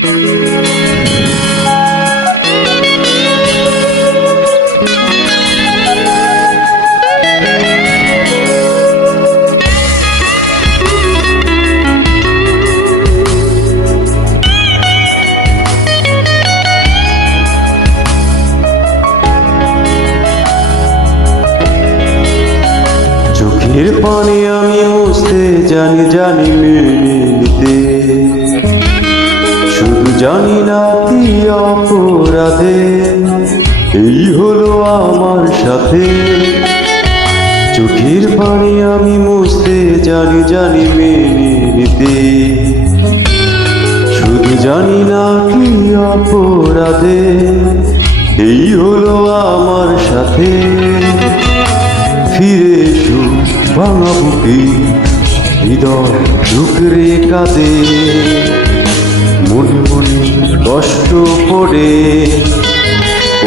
চোখের পানি আমি মুছতে জানি জানি মেনে নিতে, শুধু জানি না কি অপরাধে এই হলো আমার সাথে। চোখের পানি আমি মুছতে জানি জানি মেনে নিতে, শুধু জানি না কি অপরাধে এই হলো আমার সাথে। ফিরে এসো ভাঙা বুকে, হৃদয় ঢুকরে কাঁদে, মনে মনে কষ্ট পড়ে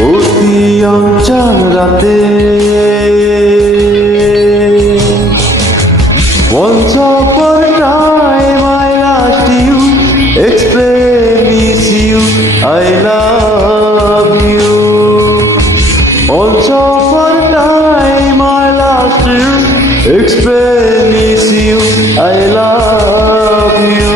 অতি অঞ্চল রাতে। Once upon a time I asked you, express you, I love you. Once upon a time I asked you, express you, I love you.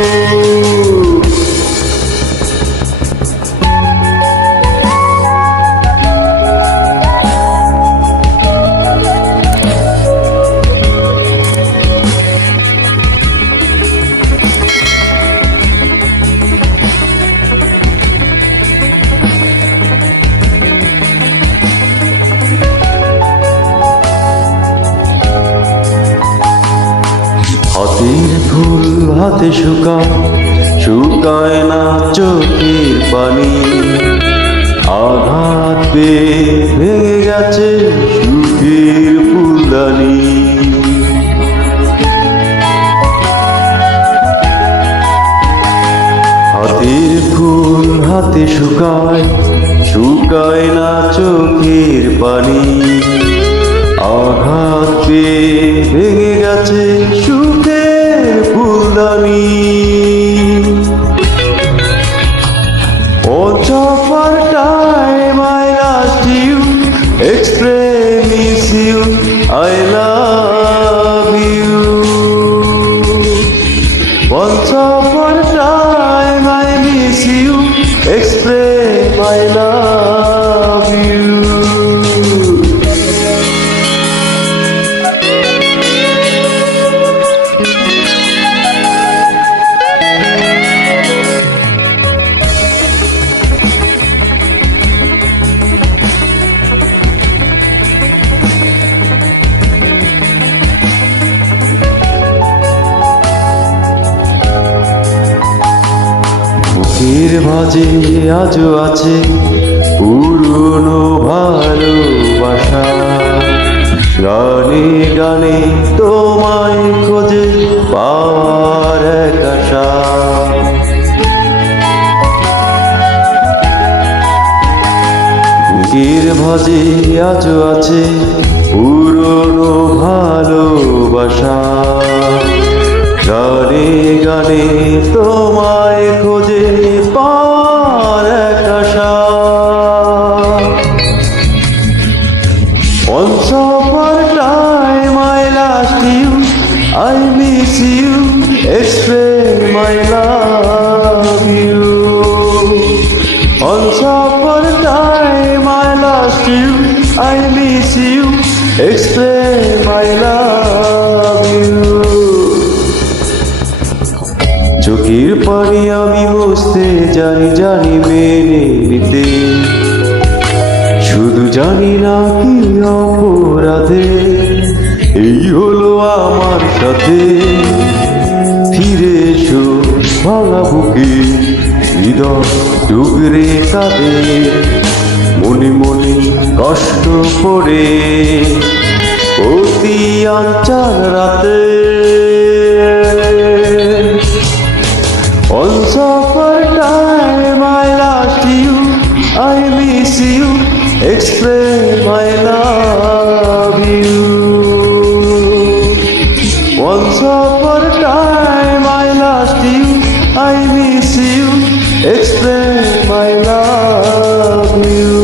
হাতের ফুল হাতে শুকায় না চোখের পানি, আঘাত পেয়ে ভেঙে গেছে সুখের ফুলদানি। হাতের ফুল হাতে শুকায় না চোখের পানি, আঘাত পেয়ে ভেঙে গেছে সুখের ফুলদানি। Once upon a time I asked you, express you, I love you. Once upon a time I miss you, express my love you. বুকের মাঝে আজও আছে পুরনো ভালোবাসা, গানে গানে তোমায় খোঁজে পাওয়ার এক আশা। বুকের মাঝে আজও আছে পুরনো ভালোবাসা, গানে গানে তোমায় খোঁজে পাওয়ার এক আশা। Once upon a time I lost you, I miss you, express my love you. Once upon a time I lost you, I miss you, express my love you. চোখের পানি আমি মুছতে জানি জানি মেনে নিতে, শুধু জানি না কি অপরাধে এই হলো আমার সাথে। ফিরে এসো ভাঙা বুকে, হৃদয় ডুবরে কাঁদে, মনে মনে কষ্ট পড়ে অতি অঞ্চল রাতে। Once upon a time I lost you, I miss you, express my love you. Once upon a time I lost you, I miss you, explain my love you.